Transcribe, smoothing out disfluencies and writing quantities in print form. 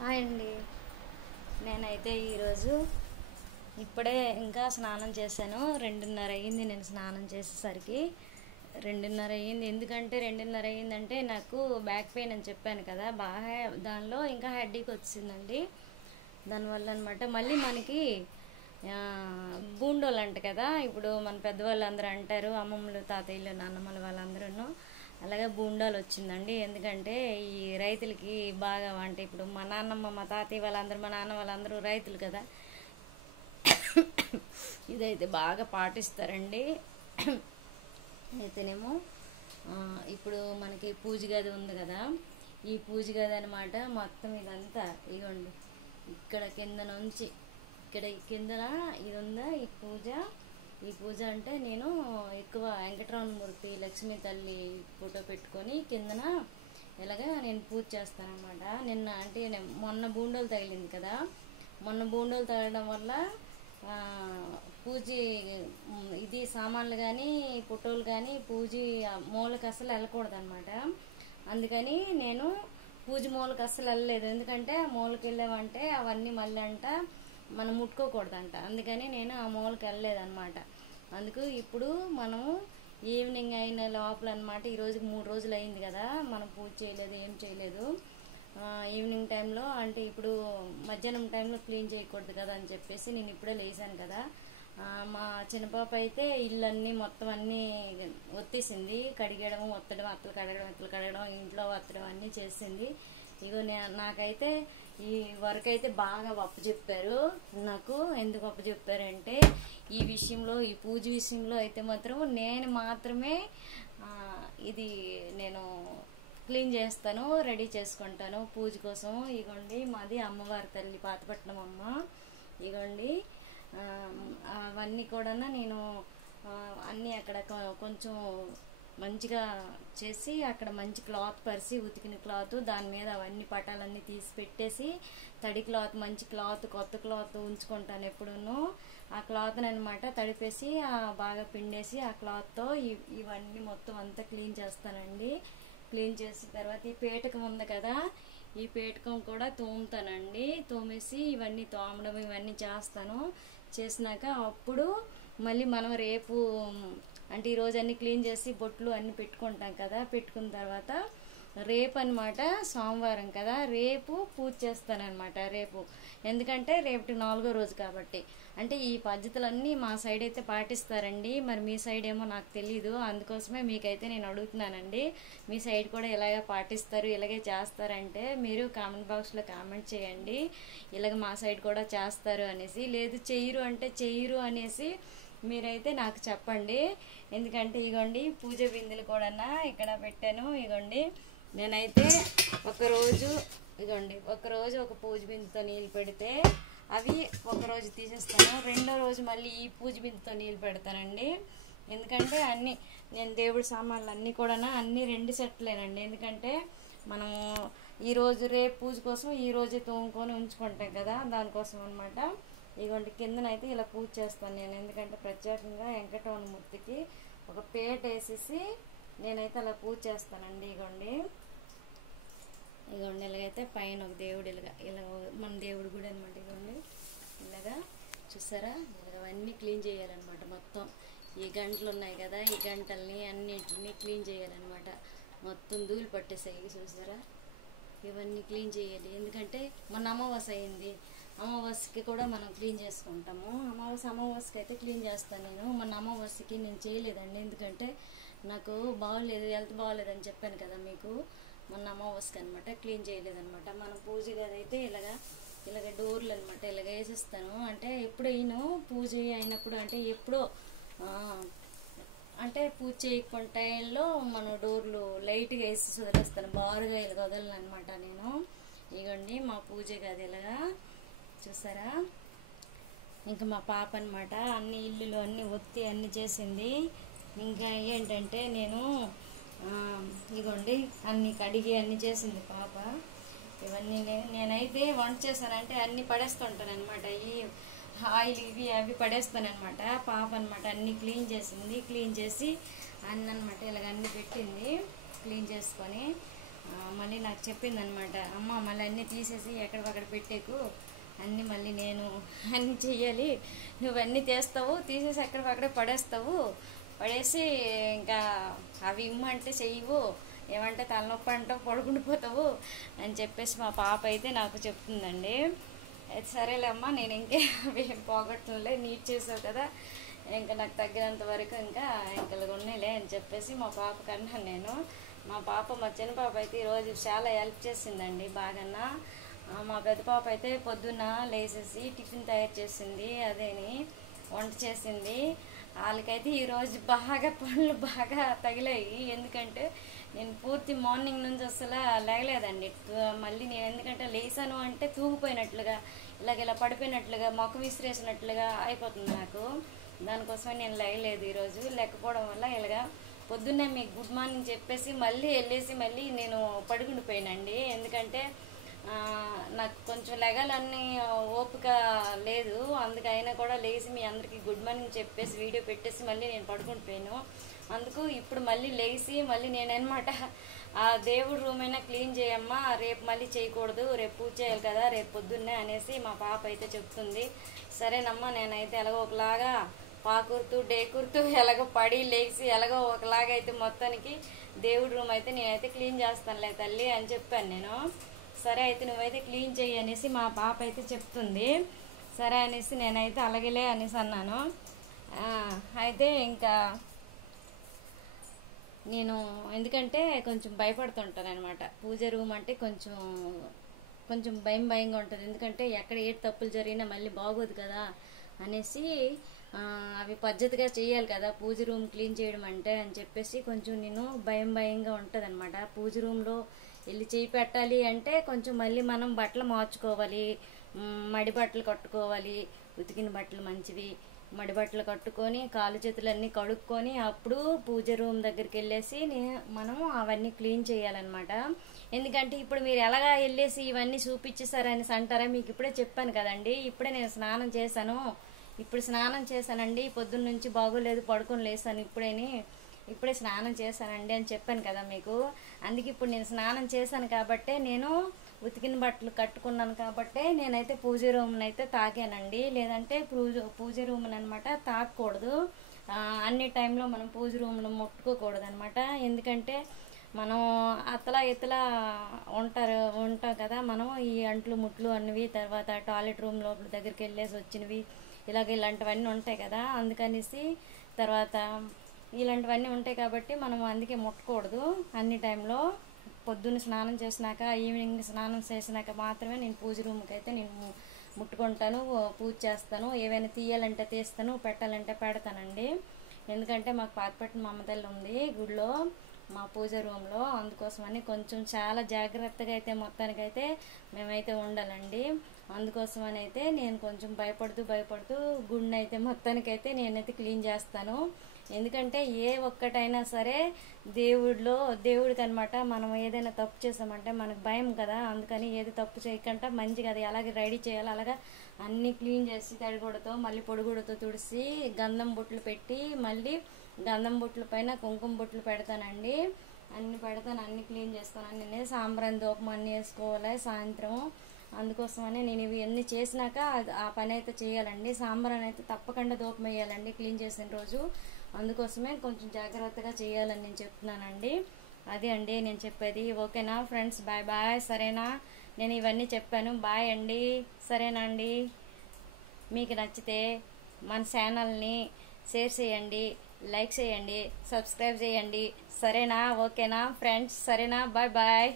Hi అండి. నేనైతే ఈరోజు ఇప్పుడే ఇంకా స్నానం చేశాను. 2:30 అయ్యింది నేను స్నానం చేసేసరికి. 2:30 అయ్యింది. ఎందుకంటే 2:30 అయ్యిందంటే నాకు బ్యాక్ పెయిన్ అని చెప్పాను కదా, బాగా దానిలో ఇంకా హెడేక్ వచ్చిందండి. దానివల్ల అనమాట మళ్ళీ మనకి బూండోలు అంట కదా, ఇప్పుడు మన పెద్దవాళ్ళు అందరూ అంటారు, అమ్మమ్మలు తాతయ్యలు నాన్నమ్మలు వాళ్ళందరూ అలాగే బూండాలు వచ్చిందండి. ఎందుకంటే ఈ రైతులకి బాగా అంటే ఇప్పుడు మా నాన్నమ్మ మా తాతయ్య వాళ్ళందరూ మా నాన్న వాళ్ళందరూ రైతులు కదా, ఇదైతే బాగా పాటిస్తారండి. అయితేనేమో ఇప్పుడు మనకి పూజ గది ఉంది కదా, ఈ పూజ గది అనమాట మొత్తం ఇదంతా ఇగోండి, ఇక్కడ కింద నుంచి ఇక్కడ కిందన ఇది ఉందా ఈ పూజ అంటే నేను ఎక్కువ వెంకటరమణమూర్తి లక్ష్మీ తల్లి ఫోటో పెట్టుకొని కిందన ఇలాగా నేను పూజ చేస్తానన్నమాట. నిన్న అంటే మొన్న బూండోలు తగిలింది కదా, మొన్న బూండోలు తగలడం వల్ల పూజ ఇది సామాన్లు కానీ ఫోటోలు కానీ పూజ మూలకి అసలు వెళ్ళకూడదు అనమాట. అందుకని నేను పూజ మూలకి అస్సలు వెళ్ళలేదు. ఎందుకంటే మూలకి వెళ్ళామంటే అవన్నీ మళ్ళీ అంట మనం ముట్టుకోకూడదంట. అందుకని నేను ఆ మూలకి వెళ్ళలేదన్నమాట. అందుకు ఇప్పుడు మనము ఈవినింగ్ అయిన లోపల అనమాట, ఈరోజుకి 3 రోజులు అయింది కదా మనం పూజ చేయలేదు, ఏం చేయలేదు. ఈవినింగ్ టైంలో అంటే ఇప్పుడు మధ్యాహ్నం టైంలో క్లీన్ చేయకూడదు కదా అని చెప్పేసి నేను ఇప్పుడే లేసాను కదా. మా చిన్నపాప అయితే ఇల్లన్నీ మొత్తం అన్నీ ఒత్తేసింది, కడిగడం ఒత్తడం, అత్తలు కడగడం ఇంట్లో ఒత్తడం అన్నీ చేసింది. ఇగో నాకైతే ఈ వర్క్ అయితే బాగా అప్పచెప్పారు నాకు. ఎందుకు అప్పచెప్పారంటే ఈ విషయంలో, ఈ పూజ విషయంలో అయితే మాత్రం నేను మాత్రమే ఇది నేను క్లీన్ చేస్తాను, రెడీ చేసుకుంటాను పూజ కోసం. ఇగోండి మాది అమ్మవారి తల్లి పాతపట్నం అమ్మ. ఇగోండి అవన్నీ కూడా నేను అన్నీ అక్కడ కొంచెం మంచిగా చేసి అక్కడ మంచి క్లాత్ పరిచి ఉతికిన క్లాత్ దాని మీద అవన్నీ పటాలన్నీ తీసి పెట్టేసి తడి క్లాత్ మంచి క్లాత్ కొత్త క్లాత్ ఉంచుకుంటాను ఎప్పుడూను. ఆ క్లాత్ని అనమాట తడిపేసి బాగా పిండేసి ఆ క్లాత్తో ఇవన్నీ మొత్తం అంతా క్లీన్ చేస్తానండి. క్లీన్ చేసిన తర్వాత ఈ పేటకం ఉంది కదా, ఈ పేటకం కూడా తోముతానండి. తోమేసి ఇవన్నీ తోమడం ఇవన్నీ చేస్తాను. చేసినాక అప్పుడు మళ్ళీ మనం రేపు అంటే ఈరోజు అన్నీ క్లీన్ చేసి బొట్లు అన్నీ పెట్టుకుంటాం కదా, పెట్టుకున్న తర్వాత రేపు అనమాట సోమవారం కదా, రేపు పూజ చేస్తానన్నమాట రేపు. ఎందుకంటే రేపు 4వ రోజు కాబట్టి. అంటే ఈ పద్ధతులన్నీ మా సైడ్ అయితే పాటిస్తారండి, మరి మీ సైడ్ ఏమో నాకు తెలీదు. అందుకోసమే మీకైతే నేను అడుగుతున్నానండి, మీ సైడ్ కూడా ఇలాగే పాటిస్తారు ఇలాగే చేస్తారంటే మీరు కామెంట్ బాక్స్లో కామెంట్ చేయండి, ఇలాగ మా సైడ్ కూడా చేస్తారు అనేసి. లేదు చెయ్యరు అంటే చెయ్యరు అనేసి మీరైతే నాకు చెప్పండి. ఎందుకంటే ఇగోండి పూజ బిందెలు కూడా ఇక్కడ పెట్టాను. ఇగోండి నేనైతే ఒకరోజు ఒక పూజ బిందెతో నీళ్ళు పెడితే అవి ఒకరోజు తీసేస్తాను, రెండో రోజు మళ్ళీ ఈ పూజ బిందెతో నీళ్ళు పెడతానండి. ఎందుకంటే అన్నీ నేను దేవుడి సామాన్లు అన్నీ కూడా అన్నీ 2 సెట్లేనండి. ఎందుకంటే మనము ఈరోజు రేపు పూజ కోసం ఈరోజే తోముకొని ఉంచుకుంటాం కదా, దానికోసం అనమాట. ఇగోండి కిందనైతే ఇలా పూజ చేస్తాను నేను. ఎందుకంటే ప్రత్యేకంగా వెంకటరమణమూర్తికి ఒక పేట వేసేసి నేనైతే అలా పూజ చేస్తానండి. ఇగోండి ఇలాగైతే పైన ఒక దేవుడు ఇలా మన దేవుడి గుడి అనమాట. ఇగోండి ఇలాగా చూసారా, ఇలాగవన్నీ క్లీన్ చేయాలన్నమాట. మొత్తం ఈ గంటలు ఉన్నాయి కదా, ఈ గంటల్ని అన్నింటినీ క్లీన్ చేయాలన్నమాట. మొత్తం ధూళి పట్టేసాయి చూసారా, ఇవన్నీ క్లీన్ చేయాలి. ఎందుకంటే మన అమావాస్య అయింది, అమావాస్యకి కూడా మనం క్లీన్ చేసుకుంటాము. అమావాస్యకి అయితే క్లీన్ చేస్తాను నేను. మన అమావాస్యకి నేను చేయలేదండి, ఎందుకంటే నాకు బాగోలేదు, హెల్త్ బాగోలేదని చెప్పాను కదా మీకు. మొన్న అమావాస్యకి అనమాట క్లీన్ చేయలేదనమాట. మన పూజ గది అయితే ఇలాగ డోర్లు అనమాట ఇలాగ వేసేస్తాను. అంటే ఎప్పుడు అయినా పూజ అయినప్పుడు అంటే ఎప్పుడో అంటే పూజ చేయకుండా టైంలో మనం డోర్లు లైట్గా వేసి వదిలేస్తాను, బారుగా ఇలా వదలను అనమాట నేను. ఇగోండి మా పూజ గది ఇలాగా చూసారా. ఇంకా మా పాప అనమాట అన్ని ఇల్లులు అన్నీ ఒత్తి అన్నీ చేసింది. ఇంకా ఏంటంటే నేను ఇగోండి అన్నీ కడిగి అన్నీ చేసింది పాప. ఇవన్నీ నేనైతే వంట చేశానంటే అన్నీ పడేస్తుంటాను అనమాట. ఈ ఆయిల్ ఇవి అవి పడేస్తానమాట. పాప అనమాట అన్నీ క్లీన్ చేసింది. క్లీన్ చేసి అన్నీ అనమాట ఇలాగ అన్నీ పెట్టింది క్లీన్ చేసుకొని. మళ్ళీ నాకు చెప్పింది అనమాట, అమ్మ మళ్ళీ అన్నీ తీసేసి ఎక్కడికక్కడ పెట్టేకు, అన్నీ మళ్ళీ నేను అన్నీ చెయ్యాలి, నువ్వన్నీ తీస్తావు తీసేసి ఎక్కడికక్కడే పడేసి ఇంకా అవి ఇమ్మంటే చెయ్యవు, ఏమంటే తలనొప్పి అంటావు పడుకుండిపోతావు అని చెప్పేసి మా పాప అయితే నాకు చెప్తుందండి. అయితే సరేలేమ్మా, నేను ఇంకే అవి పోగొట్టలే, నీట్ చేసావు కదా, ఇంకా నాకు తగ్గినంత వరకు ఇంకా ఉన్నాయిలే అని చెప్పేసి మా పాప కన్నా నేను, మా చిన్న పాప అయితే ఈరోజు చాలా హెల్ప్ చేసిందండి బాగా. మా పెద్ద పాప అయితే పొద్దున్న లేచేసి టిఫిన్ తయారు చేసింది, అదేని వంట చేసింది. వాళ్ళకైతే ఈరోజు పనులు బాగా తగిలాయి. ఎందుకంటే నేను పూర్తి మార్నింగ్ నుంచి అసలు లేగలేదండి. మళ్ళీ నేను ఎందుకంటే లేసాను అంటే తూగిపోయినట్లుగా, ఇలా పడిపోయినట్లుగా, మొక్క విసిరేసినట్లుగా అయిపోతుంది నాకు. దానికోసమే నేను లేగలేదు ఈరోజు. లేకపోవడం వల్ల ఇలాగా పొద్దున్నే మీకు గుడ్ మార్నింగ్ చెప్పేసి మళ్ళీ వెళ్ళేసి మళ్ళీ నేను పడుకుండిపోయానండి. ఎందుకంటే నాకు కొంచెం లెగాలన్నీ ఓపిక లేదు, అందుకైనా కూడా లేచి మీ అందరికీ గుడ్ మార్నింగ్ చెప్పేసి వీడియో పెట్టేసి మళ్ళీ నేను పడుకుండిపోయాను. అందుకు ఇప్పుడు మళ్ళీ లేచి మళ్ళీ నేననమాట ఆ దేవుడి రూమ్ అయినా క్లీన్ చేయమ్మా, రేపు మళ్ళీ చేయకూడదు, రేపు పూజ చేయాలి కదా రేపు పొద్దున్నే అనేసి మా పాప అయితే చెప్తుంది. సరేనమ్మా, నేనైతే ఎలాగో ఒకలాగా పాకురుతూ డేకురుతూ ఎలాగో పడి లేచి ఎలాగో ఒకలాగా అయితే మొత్తానికి దేవుడి రూమ్ అయితే నేనైతే క్లీన్ చేస్తానులే తల్లి అని చెప్పాను నేను. సరే అయితే నువ్వైతే క్లీన్ చెయ్యి అనేసి మా పాప అయితే చెప్తుంది. సరే అనేసి నేనైతే అలాగేలే అనేసి అన్నాను. అయితే ఇంకా నేను ఎందుకంటే కొంచెం భయపడుతుంటాను అనమాట. పూజ రూమ్ అంటే కొంచెం భయంగా ఉంటుంది. ఎందుకంటే ఎక్కడ ఏ తప్పులు జరిగినా మళ్ళీ బాగోదు కదా అనేసి, అవి పద్ధతిగా చేయాలి కదా పూజ రూమ్ క్లీన్ చేయడం అంటే అని చెప్పేసి కొంచెం నేను భయంగా ఉంటుంది అనమాట. పూజ రూమ్లో వెళ్ళి చేయి పెట్టాలి అంటే కొంచెం మళ్ళీ మనం బట్టలు మార్చుకోవాలి, మడి బట్టలు కట్టుకోవాలి, ఉతికిన బట్టలు మంచివి మడి బట్టలు కట్టుకొని కాలు చేతులన్నీ కడుక్కొని అప్పుడు పూజ రూమ్ దగ్గరికి వెళ్ళేసి మనం అవన్నీ క్లీన్ చేయాలన్నమాట. ఎందుకంటే ఇప్పుడు మీరు ఎలాగా వెళ్ళేసి ఇవన్నీ చూపించేసారని అంటారా, మీకు ఇప్పుడే చెప్పాను కదండి. ఇప్పుడే నేను స్నానం చేశానండి, పొద్దున్న నుంచి బాగోలేదు పడుకొని లేసాను, ఇప్పుడే స్నానం చేశానండి అని చెప్పాను కదా మీకు. అందుకే ఇప్పుడు నేను స్నానం చేశాను కాబట్టే, నేను ఉతికిన బట్టలు కట్టుకున్నాను కాబట్టే నేనైతే పూజ రూమ్ని అయితే తాకానండి. లేదంటే పూజ రూమ్ని అనమాట తాకూడదు. అన్ని టైంలో మనం పూజ రూమ్లో ముట్టుకోకూడదు అనమాట. ఎందుకంటే మనం అతలా ఇతలా ఉంటాం కదా మనం, ఈ అంట్లు ముట్లు అన్నవి, తర్వాత టాయిలెట్ రూమ్ లోపల దగ్గరికి వెళ్ళేసి వచ్చినవి ఇలాంటివన్నీ ఉంటాయి కదా, అందుకనేసి తర్వాత ఇలాంటివన్నీ ఉంటాయి కాబట్టి మనం అందుకే ముట్టకూడదు. అన్ని టైంలో పొద్దున్న స్నానం చేసినాక ఈవినింగ్ స్నానం చేసినాక మాత్రమే నేను పూజ రూమ్కి అయితే నేను ముట్టుకుంటాను, పూజ చేస్తాను. ఏవైనా తీయాలంటే తీస్తాను, పెట్టాలంటే పెడతానండి. ఎందుకంటే మాకు పాతపట్టిన మా అమ్మ తల్లి ఉంది గుడిలో మా పూజ రూమ్లో, అందుకోసమని కొంచెం చాలా జాగ్రత్తగా అయితే మొత్తానికైతే మేమైతే ఉండాలండి. అందుకోసమని అయితే నేను కొంచెం భయపడుతూ గుడిని అయితే మొత్తానికైతే నేనైతే క్లీన్ చేస్తాను. ఎందుకంటే ఏ ఒక్కటైనా సరే దేవుడికి అనమాట, మనం ఏదైనా తప్పు చేసామంటే మనకు భయం కదా, అందుకని ఏది తప్పు చేయకుండా మంచిగా అది అలాగే రెడీ చేయాలి. అలాగా అన్నీ క్లీన్ చేసి తడిగుడతో మళ్ళీ పొడిగుడతో తుడిసి గంధం బొట్లు పెట్టి మళ్ళీ గంధం బొట్ల పైన కుంకుమ బొట్లు పెడతానండి. అన్నీ క్లీన్ చేస్తాను. నేను సాంబ్రాణి దూపం అన్నీ వేసుకోవాలి సాయంత్రం. అందుకోసమని నేను ఇవి అన్నీ చేసినాక ఆ పని అయితే చేయాలండి. సాంబ్రాణి అయితే తప్పకుండా దూపం వేయాలండి క్లీన్ చేసిన రోజు. అందుకోసమే కొంచెం జాగ్రత్తగా చేయాలని నేను చెప్తున్నానండి. అదే అండి నేను చెప్పేది. ఓకేనా ఫ్రెండ్స్, బాయ్. సరేనా, నేను ఇవన్నీ చెప్పాను. బాయ్ అండి. సరేనా అండి, మీకు నచ్చితే మన ఛానల్ని షేర్ చేయండి, లైక్ చేయండి, సబ్స్క్రైబ్ చేయండి. సరేనా, ఓకేనా ఫ్రెండ్స్, సరేనా, బాయ్.